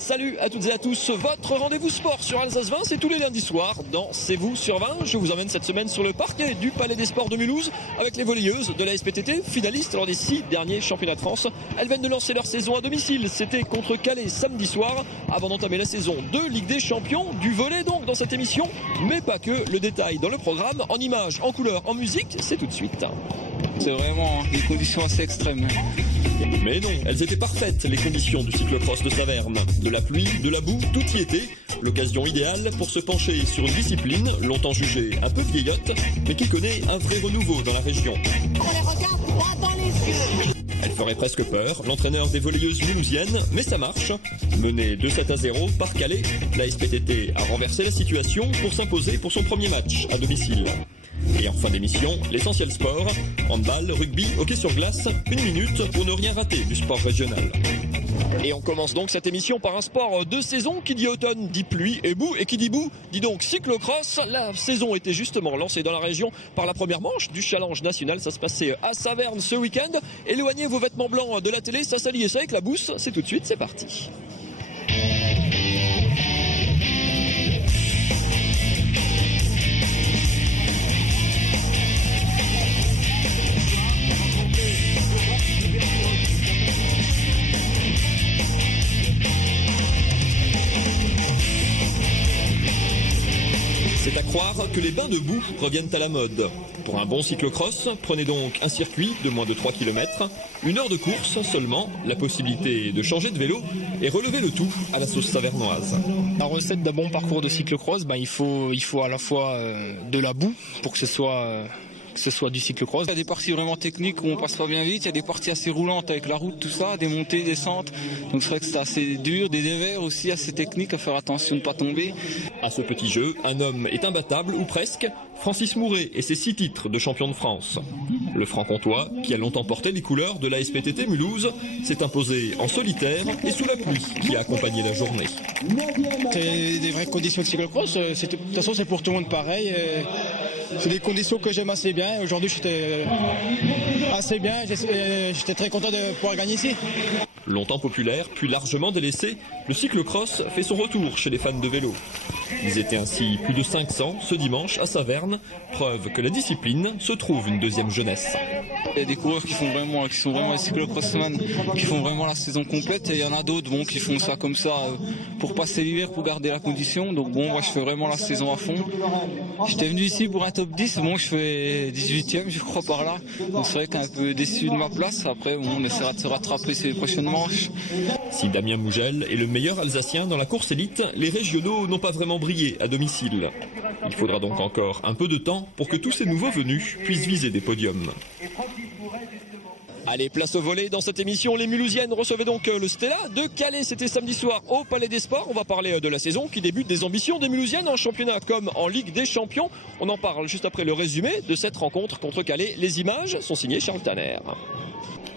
Salut à toutes et à tous, votre rendez-vous sport sur Alsace 20, c'est tous les lundis soirs dans C'est vous sur 20. Je vous emmène cette semaine sur le parquet du Palais des Sports de Mulhouse avec les volleyeuses de la SPTT, finalistes lors des 6 derniers championnats de France. Elles viennent de lancer leur saison à domicile, c'était contre Calais samedi soir, avant d'entamer la saison de Ligue des Champions, du volley donc dans cette émission, mais pas que, le détail dans le programme, en images, en couleurs, en musique, c'est tout de suite. C'est vraiment des conditions assez extrêmes. Mais non, elles étaient parfaites, les conditions du cyclocross de Saverne. De la pluie, de la boue, tout y était. L'occasion idéale pour se pencher sur une discipline longtemps jugée un peu vieillotte, mais qui connaît un vrai renouveau dans la région. On les regarde droit dans les yeux. Elle ferait presque peur, l'entraîneur des volleyeuses mulhousiennes, mais ça marche. Menée 2-7-0 par Calais, la SPTT a renversé la situation pour s'imposer pour son premier match à domicile. Et en fin d'émission, l'essentiel sport, handball, rugby, hockey sur glace, 1 minute pour ne rien rater du sport régional. Et on commence donc cette émission par un sport de saison. Qui dit automne dit pluie et boue, et qui dit boue dit donc cyclocross. La saison était justement lancée dans la région par la première manche du challenge national. Ça se passait à Saverne ce week-end. Éloignez vos vêtements blancs de la télé, ça s'allie ça avec la bourse. C'est tout de suite, c'est parti. C'est à croire que les bains de boue reviennent à la mode. Pour un bon cyclocross, prenez donc un circuit de moins de 3 km, 1 heure de course seulement, la possibilité de changer de vélo et relever le tout à la sauce savernoise. La recette d'un bon parcours de cyclocross, il faut à la fois de la boue pour que ce soit du cyclocross. Il y a des parties vraiment techniques où on passe pas bien vite, il y a des parties assez roulantes avec la route, tout ça, des montées, des descentes. Donc c'est vrai que c'est assez dur, des dévers aussi assez techniques, à faire attention de ne pas tomber. À ce petit jeu, un homme est imbattable, ou presque, Francis Mouret et ses 6 titres de champion de France. Le franc-comtois, qui a longtemps porté les couleurs de la SPTT Mulhouse, s'est imposé en solitaire et sous la pluie qui a accompagné la journée. C'est des vraies conditions de cyclocross, de toute façon c'est pour tout le monde pareil. C'est des conditions que j'aime assez bien. Aujourd'hui, j'étais assez bien. J'étais très content de pouvoir gagner ici. Longtemps populaire, puis largement délaissé, le cyclocross fait son retour chez les fans de vélo. Ils étaient ainsi plus de 500 ce dimanche à Saverne, preuve que la discipline se trouve une deuxième jeunesse. Il y a des coureurs qui sont vraiment les cyclocrossman, qui font vraiment la saison complète, et il y en a d'autres qui font ça comme ça pour passer l'hiver, pour garder la condition. Donc moi je fais vraiment la saison à fond. J'étais venu ici pour un top 10, je fais 18e je crois par là. Donc c'est vrai qu'un peu déçu de ma place. Après on essaiera de se rattraper ces prochaines manches. Si Damien Mougel est le meilleur Alsacien dans la course élite, les régionaux n'ont pas vraiment brillé à domicile. Il faudra donc encore un peu de temps pour que tous ces nouveaux venus puissent viser des podiums. Allez, place au volley dans cette émission. Les Mulhousiennes recevaient donc le Stella de Calais. C'était samedi soir au Palais des Sports. On va parler de la saison qui débute, des ambitions des Mulhousiennes en championnat comme en Ligue des Champions. On en parle juste après le résumé de cette rencontre contre Calais. Les images sont signées Charles Tanner.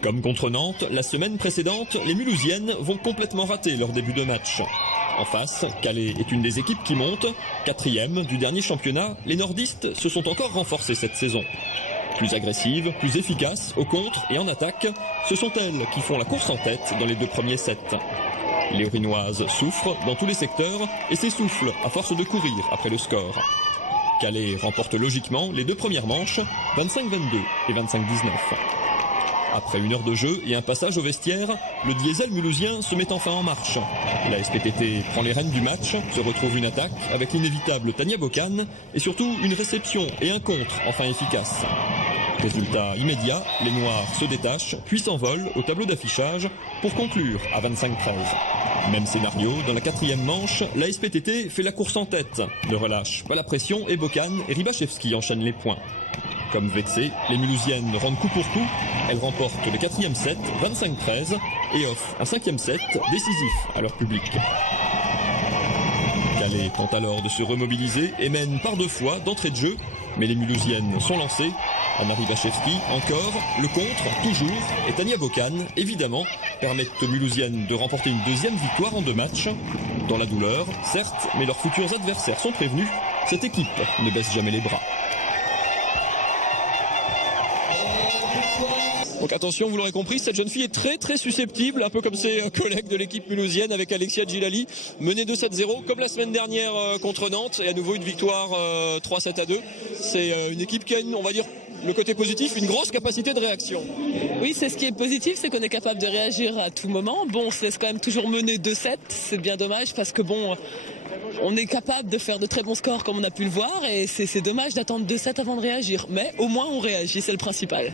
Comme contre Nantes, la semaine précédente, les Mulhousiennes vont complètement rater leur début de match. En face, Calais est une des équipes qui monte. 4e du dernier championnat, les nordistes se sont encore renforcés cette saison. Plus agressives, plus efficaces, au contre et en attaque, ce sont elles qui font la course en tête dans les 2 premiers sets. Les Orinoises souffrent dans tous les secteurs et s'essoufflent à force de courir après le score. Calais remporte logiquement les 2 premières manches, 25-22 et 25-19. Après 1 heure de jeu et un passage au vestiaire, le diesel mulhousien se met enfin en marche. La SPTT prend les rênes du match, se retrouve une attaque avec l'inévitable Tania Bocan et surtout une réception et un contre enfin efficace. Résultat immédiat, les Noirs se détachent puis s'envolent au tableau d'affichage pour conclure à 25-13. Même scénario, dans la 4e manche, la SPTT fait la course en tête, ne relâche pas la pression et Bocan et Ribachevski enchaînent les points. Comme vexées, les Mulhousiennes rendent coup pour coup. Elles remportent le 4e set, 25-13, et offrent un 5e set décisif à leur public. Calais tente alors de se remobiliser et mène par 2 fois d'entrée de jeu, mais les Mulhousiennes sont lancées. Anna Ribachevski encore, le contre, toujours, et Tania Bocan, évidemment, permettent aux Mulhousiennes de remporter une 2e victoire en 2 matchs. Dans la douleur, certes, mais leurs futurs adversaires sont prévenus, cette équipe ne baisse jamais les bras. Donc attention, vous l'aurez compris, cette jeune fille est très très susceptible, un peu comme ses collègues de l'équipe mulhousienne avec Alexia Djilali, menée 2-7-0 comme la semaine dernière contre Nantes, et à nouveau une victoire 3-7-2. C'est une équipe qui a, on va dire, le côté positif, une grosse capacité de réaction. Oui, c'est ce qui est positif, c'est qu'on est capable de réagir à tout moment. Bon, on se laisse quand même toujours mener 2-7, c'est bien dommage parce que bon, on est capable de faire de très bons scores comme on a pu le voir et c'est dommage d'attendre 2-7 avant de réagir. Mais au moins on réagit, c'est le principal.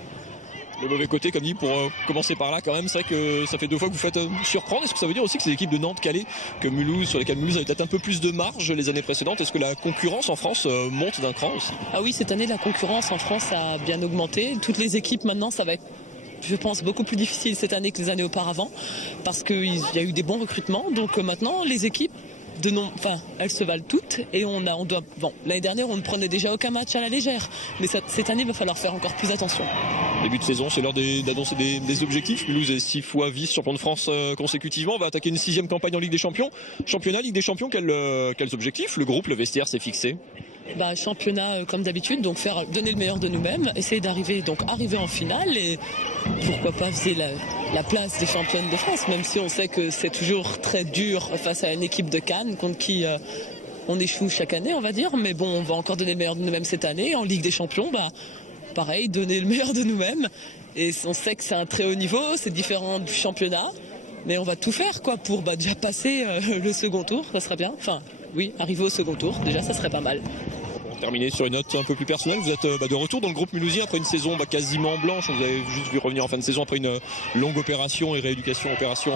Le mauvais côté, comme dit, pour commencer par là quand même, c'est vrai que ça fait 2 fois que vous faites surprendre. Est-ce que ça veut dire aussi que ces équipes de Nantes, Calais, que Mulhouse, sur lesquelles Mulhouse avait peut-être un peu plus de marge les années précédentes, est-ce que la concurrence en France monte d'un cran aussi? Ah oui, cette année la concurrence en France a bien augmenté. Toutes les équipes maintenant, ça va être, je pense, beaucoup plus difficile cette année que les années auparavant parce qu'il y a eu des bons recrutements. Donc maintenant, les équipes elles se valent toutes et on doit. Bon, l'année dernière, on ne prenait déjà aucun match à la légère, mais cette année, il va falloir faire encore plus attention. Début de saison, c'est l'heure d'annoncer des objectifs. Mulhouse est 6 fois vice-champion de France consécutivement. On va attaquer une 6e campagne en Ligue des Champions. Championnat, Ligue des Champions, quels objectifs le groupe, le vestiaire s'est fixé? Championnat comme d'habitude, donc donner le meilleur de nous-mêmes, essayer d'arriver en finale et pourquoi pas viser la place des championnes de France, même si on sait que c'est toujours très dur face à une équipe de Cannes contre qui on échoue chaque année, on va dire, mais bon, on va encore donner le meilleur de nous-mêmes cette année. En Ligue des Champions, pareil, donner le meilleur de nous-mêmes et on sait que c'est un très haut niveau, c'est différent du championnat, mais on va tout faire pour déjà passer le second tour, ça serait bien, arriver au second tour, déjà ça serait pas mal. Terminer sur une note un peu plus personnelle, vous êtes de retour dans le groupe mulhousien après une saison quasiment blanche. Vous avez juste vu revenir en fin de saison après une longue opération et opération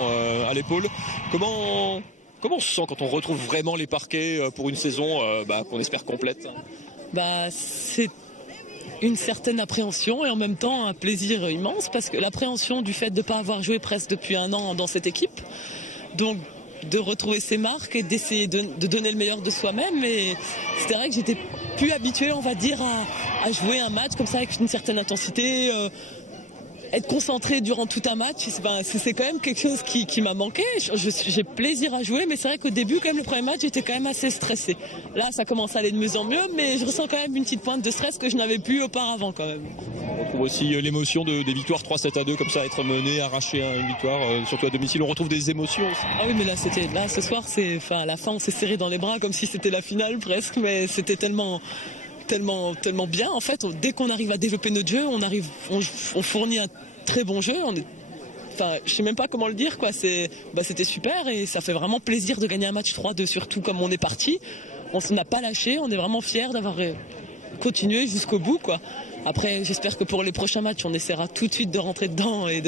à l'épaule. Comment on se sent quand on retrouve vraiment les parquets pour une saison qu'on espère complète? C'est une certaine appréhension et en même temps un plaisir immense parce que l'appréhension du fait de ne pas avoir joué presque depuis 1 an dans cette équipe, donc de retrouver ses marques et d'essayer de donner le meilleur de soi-même. Et c'est vrai que j'étais plus habituée, on va dire, à jouer un match comme ça avec une certaine intensité, être concentré durant tout un match. C'est quand même quelque chose qui m'a manqué. J'ai plaisir à jouer, mais c'est vrai qu'au début, quand même, le premier match, j'étais quand même assez stressée. Là, ça commence à aller de mieux en mieux, mais je ressens quand même une petite pointe de stress que je n'avais plus auparavant quand même. On retrouve aussi l'émotion des victoires 3-7-2, comme ça, être mené, arracher une victoire, surtout à domicile. On retrouve des émotions aussi. Ah oui, mais là, ce soir, à la fin, on s'est serré dans les bras comme si c'était la finale presque, mais c'était tellement bien. En fait, dès qu'on arrive à développer notre jeu, on fournit un très bon jeu. Je sais même pas comment le dire, c'était super et ça fait vraiment plaisir de gagner un match 3-2, surtout comme on est parti. On n'a pas lâché, on est vraiment fiers d'avoir continué jusqu'au bout, Après, j'espère que pour les prochains matchs, on essaiera tout de suite de rentrer dedans et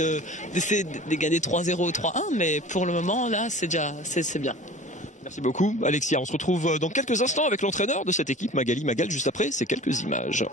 d'essayer de gagner 3-0 ou 3-1, mais pour le moment, là, c'est bien. Merci beaucoup, Alexia. On se retrouve dans quelques instants avec l'entraîneur de cette équipe, Magali Magal, juste après ces quelques images.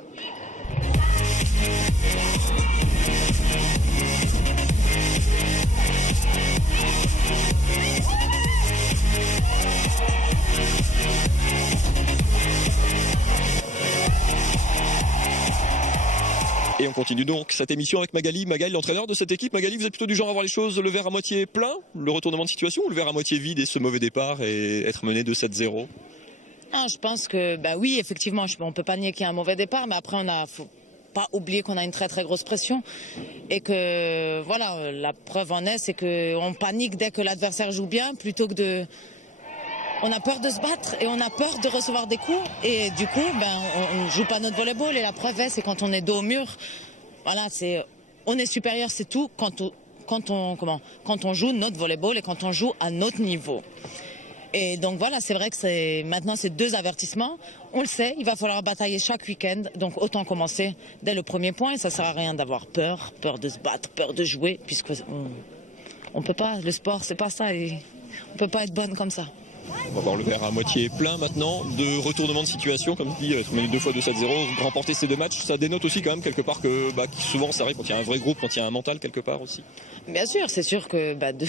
Et on continue donc cette émission avec Magali, l'entraîneur de cette équipe. Magali, vous êtes plutôt du genre à voir les choses, le verre à moitié plein, le retournement de situation, ou le verre à moitié vide et ce mauvais départ et être mené de 7-0? Non, je pense que, oui, effectivement, on ne peut pas nier qu'il y a un mauvais départ, mais après, faut pas oublier qu'on a une très très grosse pression et que, voilà, la preuve en est, c'est qu'on panique dès que l'adversaire joue bien plutôt que on a peur de se battre et on a peur de recevoir des coups et du coup on ne joue pas notre volleyball et la preuve c'est quand on est dos au mur, voilà, on est supérieur, c'est tout quand on joue notre volleyball et quand on joue à notre niveau. Et donc voilà, c'est vrai que maintenant c'est 2 avertissements, on le sait, il va falloir batailler chaque week-end, donc autant commencer dès le premier point et ça sert à rien d'avoir peur de se battre, peur de jouer, puisque on peut pas, le sport c'est pas ça et on peut pas être bonne comme ça. On va voir le verre à moitié plein maintenant, de retournement de situation, comme dit, être mené 2 fois 2-7-0, remporter ces 2 matchs, ça dénote aussi quand même quelque part que souvent ça arrive quand il y a un vrai groupe, quand il y a un mental quelque part aussi. Bien sûr, c'est sûr que de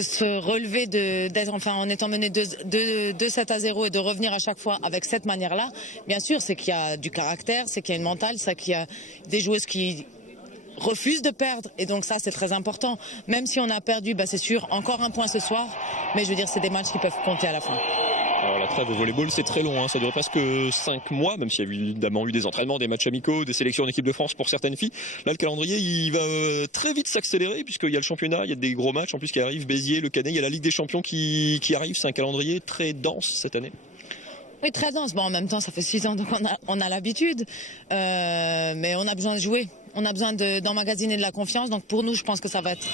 se relever, d'être en étant mené 2-7-0 et de revenir à chaque fois avec cette manière-là, bien sûr, c'est qu'il y a du caractère, c'est qu'il y a une mentale, c'est qu'il y a des joueuses qui refuse de perdre et donc ça c'est très important, même si on a perdu, c'est sûr, encore un point ce soir, mais je veux dire c'est des matchs qui peuvent compter à la fin. Alors la trêve au volleyball c'est très long, hein. Ça dure presque 5 mois, même s'il y a évidemment eu des entraînements, des matchs amicaux, des sélections en équipe de France pour certaines filles. Là le calendrier il va très vite s'accélérer puisqu'il y a le championnat, il y a des gros matchs en plus qui arrivent, Béziers, le Canet, il y a la Ligue des Champions qui arrive, c'est un calendrier très dense cette année. Oui, très dense. Bon, en même temps, ça fait 6 ans donc on a l'habitude. Mais on a besoin de jouer. On a besoin d'emmagasiner de la confiance. Donc pour nous, je pense que ça va être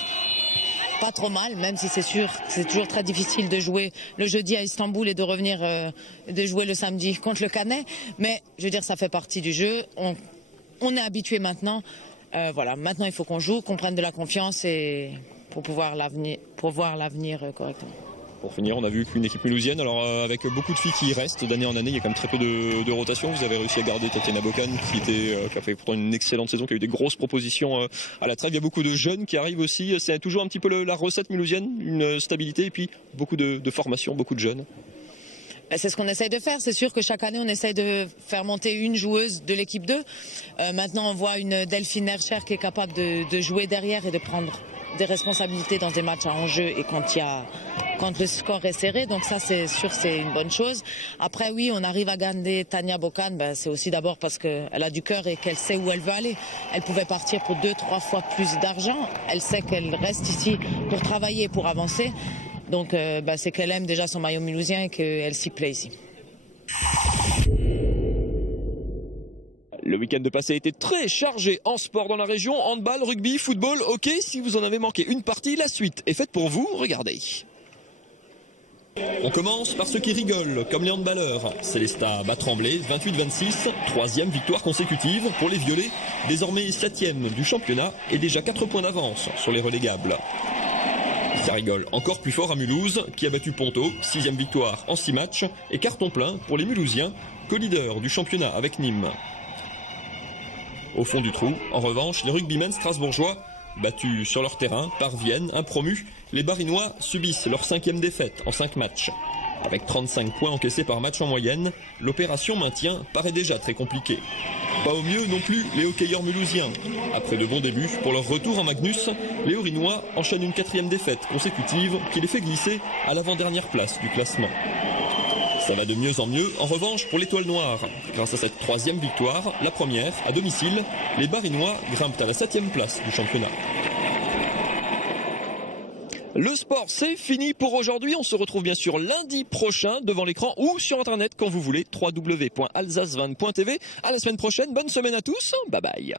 pas trop mal, même si c'est sûr, c'est toujours très difficile de jouer le jeudi à Istanbul et de revenir de jouer le samedi contre le Canet. Mais je veux dire, ça fait partie du jeu. On est habitué maintenant. Voilà, maintenant il faut qu'on joue, qu'on prenne de la confiance et pour voir l'avenir correctement. Pour finir, on a vu qu'une équipe mulhousienne, alors avec beaucoup de filles qui y restent d'année en année, il y a quand même très peu de rotation. Vous avez réussi à garder Tatiana Bocan qui a fait pourtant une excellente saison, qui a eu des grosses propositions à la trêve. Il y a beaucoup de jeunes qui arrivent aussi. C'est toujours un petit peu la recette mulhousienne, une stabilité et puis beaucoup de formation, beaucoup de jeunes. C'est ce qu'on essaye de faire. C'est sûr que chaque année, on essaye de faire monter une joueuse de l'équipe 2. Maintenant, on voit une Delphine Hercher qui est capable de jouer derrière et de prendre des responsabilités dans des matchs à enjeu et quand le score est serré. Donc ça, c'est sûr, c'est une bonne chose. Après, oui, on arrive à garder Tania Bocan. C'est aussi d'abord parce qu'elle a du cœur et qu'elle sait où elle veut aller. Elle pouvait partir pour 2-3 fois plus d'argent. Elle sait qu'elle reste ici pour travailler, pour avancer. Donc c'est qu'elle aime déjà son maillot mulhousien et qu'elle s'y plaît ici. Le week-end de passé a été très chargé en sport dans la région. Handball, rugby, football, hockey. Si vous en avez manqué une partie, la suite est faite pour vous. Regardez. On commence par ceux qui rigolent, comme les handballeurs. Célestat bat Tremblay, 28-26, troisième victoire consécutive pour les Violets, désormais 7e du championnat et déjà 4 points d'avance sur les relégables. Ça rigole encore plus fort à Mulhouse, qui a battu Ponto, 6e victoire en 6 matchs, et carton plein pour les Mulhousiens, co-leader du championnat avec Nîmes. Au fond du trou, en revanche, les rugbymen strasbourgeois, battus sur leur terrain par Vienne, un promu, les Barinois subissent leur 5e défaite en 5 matchs. Avec 35 points encaissés par match en moyenne, l'opération maintien paraît déjà très compliquée. Pas au mieux non plus les hockeyeurs mulhousiens. Après de bons débuts, pour leur retour en Magnus, les Orinois enchaînent une 4e défaite consécutive qui les fait glisser à l'avant-dernière place du classement. Ça va de mieux en mieux, en revanche, pour l'Étoile Noire. Grâce à cette 3e victoire, la première, à domicile, les Barinois grimpent à la 7e place du championnat. Le sport, c'est fini pour aujourd'hui. On se retrouve bien sûr lundi prochain devant l'écran ou sur internet quand vous voulez, www.alsacevan.tv. À la semaine prochaine, bonne semaine à tous, bye bye.